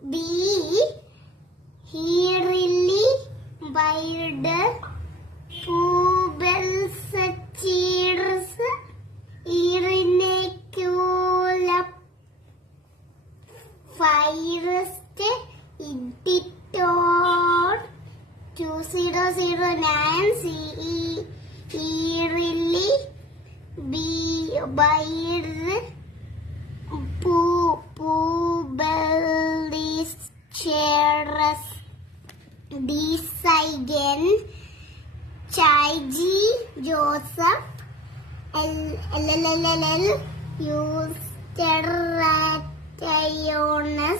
B. He really buyed pupils cheers irrecula first editor 2009 CE. He really buyed pupils cheers design Chaiji Joseph LLL Eustachius